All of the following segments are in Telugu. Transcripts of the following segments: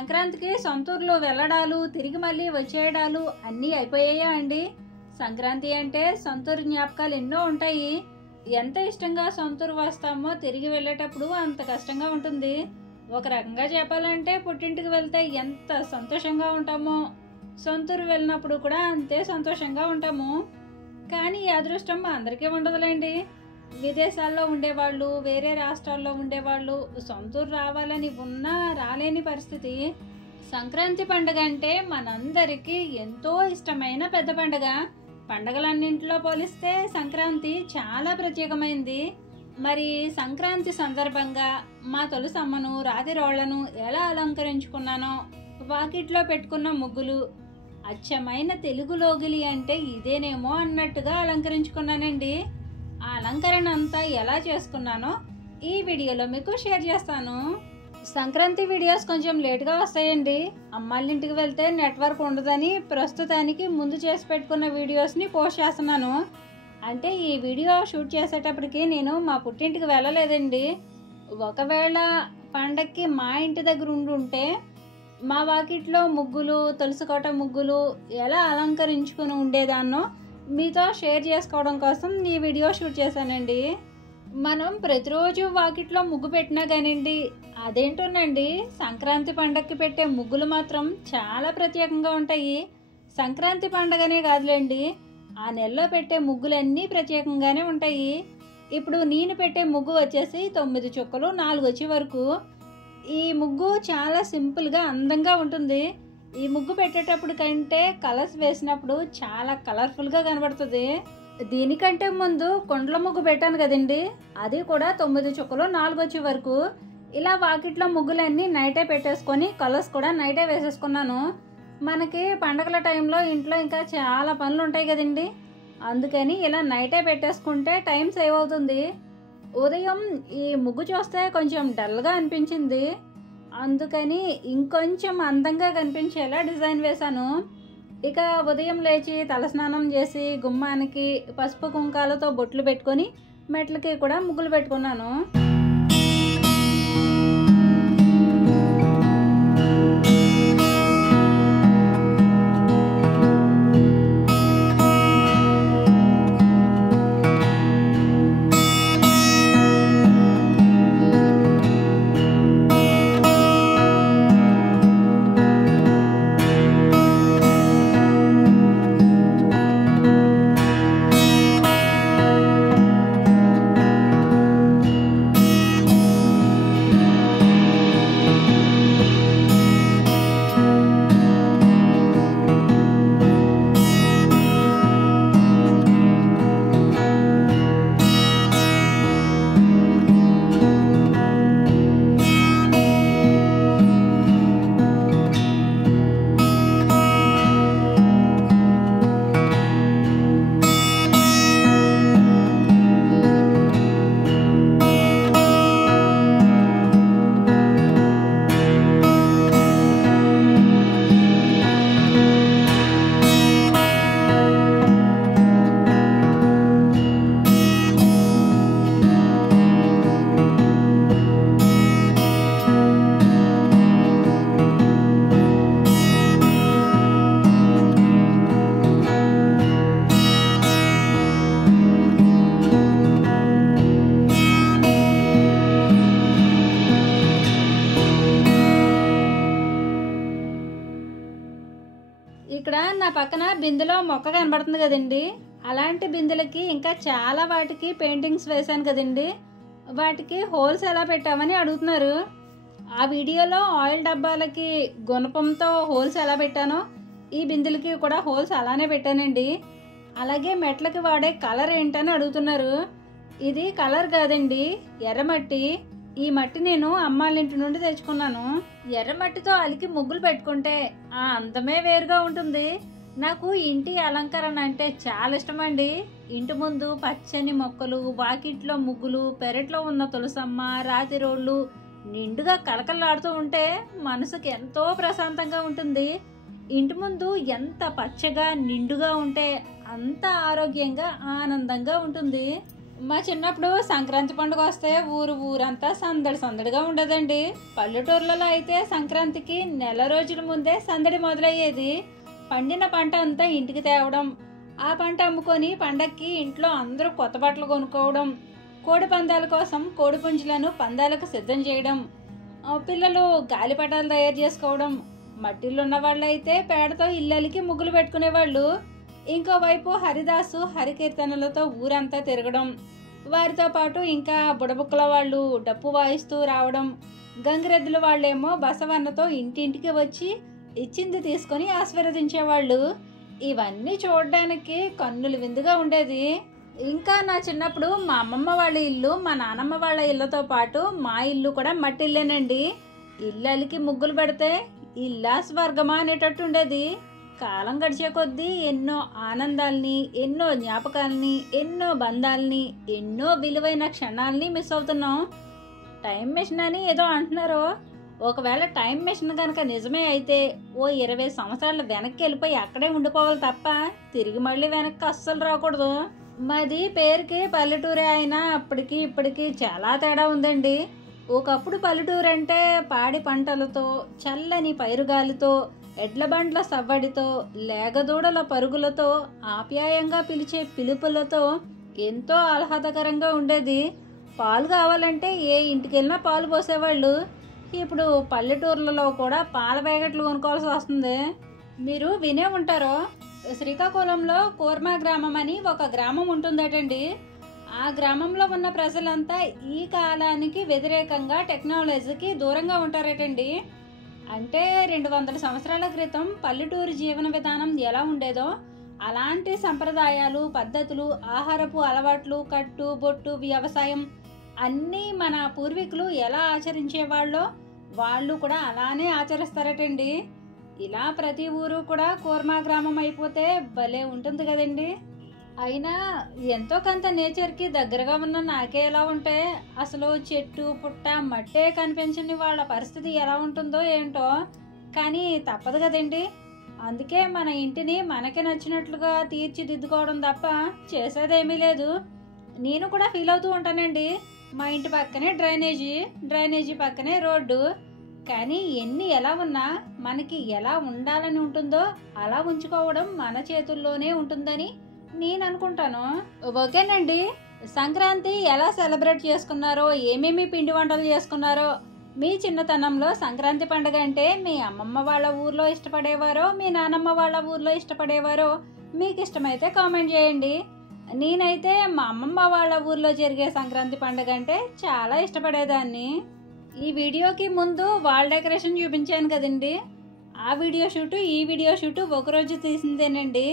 సంక్రాంతికి సొంతూరులో వెళ్ళడాలు తిరిగి మళ్ళీ వచ్చేయడాలు అన్నీ అయిపోయాయా అండి? సంక్రాంతి అంటే సొంతూరు జ్ఞాపకాలు ఎన్నో ఉంటాయి. ఎంత ఇష్టంగా సొంతూరు వస్తామో తిరిగి వెళ్ళేటప్పుడు అంత కష్టంగా ఉంటుంది. ఒక రకంగా చెప్పాలంటే పుట్టింటికి వెళ్తే ఎంత సంతోషంగా ఉంటామో సొంతూరు వెళ్ళినప్పుడు కూడా అంతే సంతోషంగా ఉంటాము. కానీ ఈ అదృష్టం అందరికీ ఉండదులేండి. విదేశాల్లో ఉండేవాళ్ళు, వేరే రాష్ట్రాల్లో ఉండేవాళ్ళు సొంతూరు రావాలని ఉన్నా రాలేని పరిస్థితి. సంక్రాంతి పండుగ అంటే మనందరికీ ఎంతో ఇష్టమైన పెద్ద పండుగ. పండుగలన్నింటిలో పోలిస్తే సంక్రాంతి చాలా ప్రత్యేకమైంది. మరి సంక్రాంతి సందర్భంగా మా తులసమ్మను రాతి రోళ్లను ఎలా అలంకరించుకున్నానో, వాకిట్లో పెట్టుకున్న ముగ్గులు అచ్చమైన తెలుగు లోగిలి అంటే ఇదేనేమో అన్నట్టుగా అలంకరించుకున్నానండి. ఆ అలంకరణ అంతా ఎలా చేసుకున్నానో ఈ వీడియోలో మీకు షేర్ చేస్తాను. సంక్రాంతి వీడియోస్ కొంచెం లేట్గా వస్తాయండి. అమ్మాళ్ళ ఇంటికి వెళ్తే నెట్వర్క్ ఉండదని ప్రస్తుతానికి ముందు చేసి పెట్టుకున్న వీడియోస్ని పోస్ట్ చేస్తున్నాను. అంటే ఈ వీడియో షూట్ చేసేటప్పటికి నేను మా పుట్టింటికి వెళ్ళలేదండి. ఒకవేళ పండక్కి మా ఇంటి దగ్గర ఉండుంటే మా వాకిట్లో ముగ్గులు, తులసికోట ముగ్గులు ఎలా అలంకరించుకుని ఉండేదాన్నో మీతో షేర్ చేసుకోవడం కోసం ఈ వీడియో షూట్ చేశానండి. మనం ప్రతిరోజు వాకిట్లో ముగ్గు పెట్టినా కానివ్వండి, అదేంటోనండి సంక్రాంతి పండగకి పెట్టే ముగ్గులు మాత్రం చాలా ప్రత్యేకంగా ఉంటాయి. సంక్రాంతి పండగనే కాదులేండి, ఆ నెలలో పెట్టే ముగ్గులన్నీ ప్రత్యేకంగానే ఉంటాయి. ఇప్పుడు నేను పెట్టే ముగ్గు వచ్చేసి 9 చుక్కలు 4 వచ్చే వరకు. ఈ ముగ్గు చాలా సింపుల్గా అందంగా ఉంటుంది. ఈ ముగ్గు పెట్టేటప్పుడు కంటే కలర్స్ వేసినప్పుడు చాలా కలర్ఫుల్గా కనబడుతుంది. దీనికంటే ముందు కొండల ముగ్గు పెట్టాను కదండి, అది కూడా 9 చుక్కలు 4 వచ్చే వరకు. ఇలా వాకిట్లో ముగ్గులన్నీ నైటే పెట్టేసుకొని కలర్స్ కూడా నైటే వేసేసుకున్నాను. మనకి పండగల టైంలో ఇంట్లో ఇంకా చాలా పనులు ఉంటాయి కదండి, అందుకని ఇలా నైటే పెట్టేసుకుంటే టైం సేవ్ అవుతుంది. ఉదయం ఈ ముగ్గు చూస్తే కొంచెం డల్గా అనిపించింది, అందుకని ఇంకొంచెం అందంగా కనిపించేలా డిజైన్ వేశాను. ఇక ఉదయం లేచి తలస్నానం చేసి గుమ్మానికి పసుపు కుంకాలతో బొట్లు పెట్టుకొని మెట్లకి కూడా ముగ్గులు పెట్టుకున్నాను. ఇక్కడ నా పక్కన బిందెలో మొక్క కనబడుతుంది కదండి, అలాంటి బిందెలకి ఇంకా చాలా వాటికి పెయింటింగ్స్ వేశాను కదండి. వాటికి హోల్స్ ఎలా పెట్టామని అడుగుతున్నారు. ఆ వీడియోలో ఆయిల్ డబ్బాలకి గుణపంతో హోల్స్ ఎలా పెట్టానో ఈ బిందెలకి కూడా హోల్స్ అలానే పెట్టానండి. అలాగే మెట్లకి వాడే కలర్ ఏంటని అడుగుతున్నారు. ఇది కలర్ కాదండి, ఎర్రమట్టి. ఈ మట్టి నేను అమ్మాళ్ళ ఇంటి నుండి తెచ్చుకున్నాను. ఎర్రమట్టితో అలికి ముగ్గులు పెట్టుకుంటే ఆ అందమే వేరుగా ఉంటుంది. నాకు ఇంటి అలంకరణ అంటే చాలా ఇష్టం అండి. ఇంటి ముందు పచ్చని మొక్కలు, వాకిట్లో ముగ్గులు, పెరట్లో ఉన్న తులసమ్మ, రాతి రోళ్ళు నిండుగా కలకలాడుతూ ఉంటే మనసుకి ఎంతో ప్రశాంతంగా ఉంటుంది. ఇంటి ముందు ఎంత పచ్చగా నిండుగా ఉంటే అంత ఆరోగ్యంగా ఆనందంగా ఉంటుంది. మా చిన్నప్పుడు సంక్రాంతి పండుగ వస్తే ఊరంతా సందడి సందడిగా ఉండదండి. పల్లెటూర్లలో అయితే సంక్రాంతికి నెల రోజుల ముందే సందడి మొదలయ్యేది. పండిన పంట అంతా ఇంటికి తేవడం, ఆ పంట అమ్ముకొని పండక్కి ఇంట్లో అందరూ కొత్త బట్టలు కొనుక్కోవడం, కోడి పందాల కోసం కోడి పుంజులను పందాలకు సిద్ధం చేయడం, పిల్లలు గాలిపటాలు తయారు చేసుకోవడం, మట్టిల్లో ఉన్న వాళ్ళైతే పేడతో ఇళ్ళకి ముగ్గులు పెట్టుకునేవాళ్ళు. ఇంకోవైపు హరిదాసు హరికీర్తనలతో ఊరంతా తిరగడం, వారితో పాటు ఇంకా బుడబుక్కల వాళ్ళు డప్పు వాయిస్తూ రావడం, గంగిరెద్దుల వాళ్ళేమో బసవన్నతో ఇంటింటికి వచ్చి ఇచ్చింది తీసుకొని ఆశీర్వదించేవాళ్ళు. ఇవన్నీ చూడడానికి కన్నులు విందుగా ఉండేది. ఇంకా నా చిన్నప్పుడు మా అమ్మమ్మ వాళ్ళ ఇల్లు, మా నానమ్మ వాళ్ళ ఇళ్ళతో పాటు మా ఇల్లు కూడా మట్టి ఇల్లేనండి. ఇళ్ళకి ముగ్గులు పెడితే ఇల్లా స్వర్గమా అనేటట్టు ఉండేది. కాలం గడిచే కొద్దీ ఎన్నో ఆనందాల్ని, ఎన్నో జ్ఞాపకాలని, ఎన్నో బంధాలని, ఎన్నో విలువైన క్షణాలని మిస్ అవుతున్నాం. టైం మెషిన్ అని ఏదో అంటున్నారు. ఒకవేళ టైం మెషిన్ కనుక నిజమే అయితే ఓ 20 సంవత్సరాలు వెనక్కి వెళ్ళిపోయి అక్కడే ఉండిపోవాలి తప్ప తిరిగి మళ్ళీ వెనక్కి అస్సలు రాకూడదు. మాది పేరుకి పల్లెటూరే అయినా అప్పటికి ఇప్పటికి చాలా తేడా ఉందండి. ఒకప్పుడు పల్లెటూరు అంటే పాడి పంటలతో, చల్లని పైరుగాలితో, ఎడ్ల బండ్ల సవ్వడితో, లేగదూడల పరుగులతో, ఆప్యాయంగా పిలిచే పిలుపులతో ఎంతో ఆహ్లాదకరంగా ఉండేది. పాలు కావాలంటే ఏ ఇంటికి వెళ్ళినా పాలు పోసేవాళ్ళు. ఇప్పుడు పల్లెటూర్లలో కూడా పాల ప్యాకెట్లు కొనుక్కోవాల్సి వస్తుంది. మీరు వినే ఉంటారో, శ్రీకాకుళంలో కూర్మా గ్రామం అని ఒక గ్రామం ఉంటుందటండి. ఆ గ్రామంలో ఉన్న ప్రజలంతా ఈ కాలానికి వ్యతిరేకంగా టెక్నాలజీకి దూరంగా ఉంటారటండి. అంటే 200 సంవత్సరాల క్రితం పల్లెటూరు జీవన విధానం ఎలా ఉండేదో అలాంటి సంప్రదాయాలు, పద్ధతులు, ఆహారపు అలవాట్లు, కట్టు బొట్టు, వ్యవసాయం అన్నీ మన పూర్వీకులు ఎలా ఆచరించేవాళ్ళో వాళ్ళు కూడా అలానే ఆచరిస్తారటండి. ఇలా ప్రతి ఊరు కూడా కూర్మా గ్రామం అయిపోతే భలే ఉంటుంది కదండి. అయినా ఎంతో కొంత నేచర్కి దగ్గరగా ఉన్న నాకే ఎలా ఉంటే అసలు చెట్టు పుట్ట మట్టే కనిపించని వాళ్ళ పరిస్థితి ఎలా ఉంటుందో ఏంటో. కానీ తప్పదు కదండి. అందుకే మన ఇంటిని మనకి నచ్చినట్లుగా తీర్చిదిద్దుకోవడం తప్ప చేసేదేమీ లేదు. నేను కూడా ఫీల్ అవుతూ ఉంటానండి. మా ఇంటి పక్కనే డ్రైనేజీ పక్కనే రోడ్డు. కానీ ఎన్ని ఎలా ఉన్నా మనకి ఎలా ఉండాలని ఉంటుందో అలా ఉంచుకోవడం మన చేతుల్లోనే ఉంటుందని నేను అనుకుంటాను. ఓకేనండి, సంక్రాంతి ఎలా సెలబ్రేట్ చేసుకున్నారో, ఏమేమి పిండి వంటలు చేసుకున్నారో, మీ చిన్నతనంలో సంక్రాంతి పండుగ అంటే మీ అమ్మమ్మ వాళ్ళ ఊర్లో ఇష్టపడేవారో, మీ నానమ్మ వాళ్ళ ఊర్లో ఇష్టపడేవారో మీకు ఇష్టమైతే కామెంట్ చేయండి. నేనైతే మా అమ్మమ్మ వాళ్ళ ఊర్లో జరిగే సంక్రాంతి పండుగ అంటే చాలా ఇష్టపడేదాన్ని. ఈ వీడియోకి ముందు వాల్ డెకరేషన్ చూపించాను కదండి, ఆ వీడియో షూటు ఈ వీడియో షూటు ఒకరోజు తీసిందేనండి.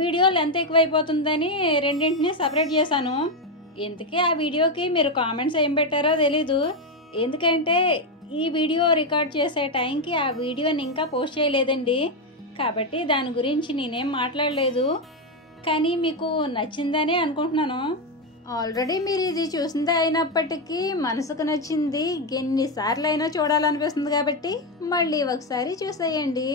వీడియో లెంత్ ఎక్కువైపోతుందని రెండింటిని సపరేట్ చేశాను. ఇంతకీ ఆ వీడియోకి మీరు కామెంట్స్ ఏం పెట్టారో తెలీదు. ఎందుకంటే ఈ వీడియో రికార్డ్ చేసే టైంకి ఆ వీడియోని ఇంకా పోస్ట్ చేయలేదండి. కాబట్టి దాని గురించి నేనేం మాట్లాడలేదు. కానీ మీకు నచ్చిందని అనుకుంటున్నాను. ఆల్రెడీ మీరు ఇది చూసిందే అయినప్పటికీ మనసుకు నచ్చింది ఎన్నిసార్లు అయినా చూడాలనిపిస్తుంది కాబట్టి మళ్ళీ ఒకసారి చూసేయండి.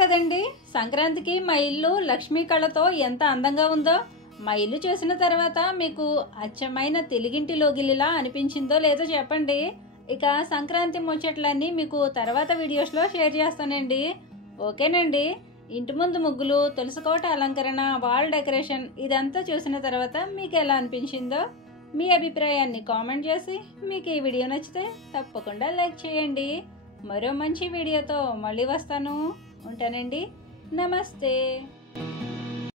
కదండి, సంక్రాంతికి మా ఇల్లు లక్ష్మీ కళతో ఎంత అందంగా ఉందో. మా ఇల్లు చూసిన తర్వాత మీకు అచ్చమైన తెలుగింటి లోగిలిలా అనిపించిందో లేదో చెప్పండి. ఇక సంక్రాంతి ముచ్చట్లన్నీ మీకు తర్వాత వీడియోస్లో షేర్ చేస్తానండి. ఓకేనండి. ఇంటి ముందు ముగ్గులు, తులసికోట అలంకరణ, వాల్ డెకరేషన్ ఇదంతా చూసిన తర్వాత మీకు ఎలా అనిపించిందో మీ అభిప్రాయాన్ని కామెంట్ చేసి, మీకు ఈ వీడియో నచ్చితే తప్పకుండా లైక్ చేయండి. మరో మంచి వీడియోతో మళ్ళీ వస్తాను. ఉంటానండి. నమస్తే.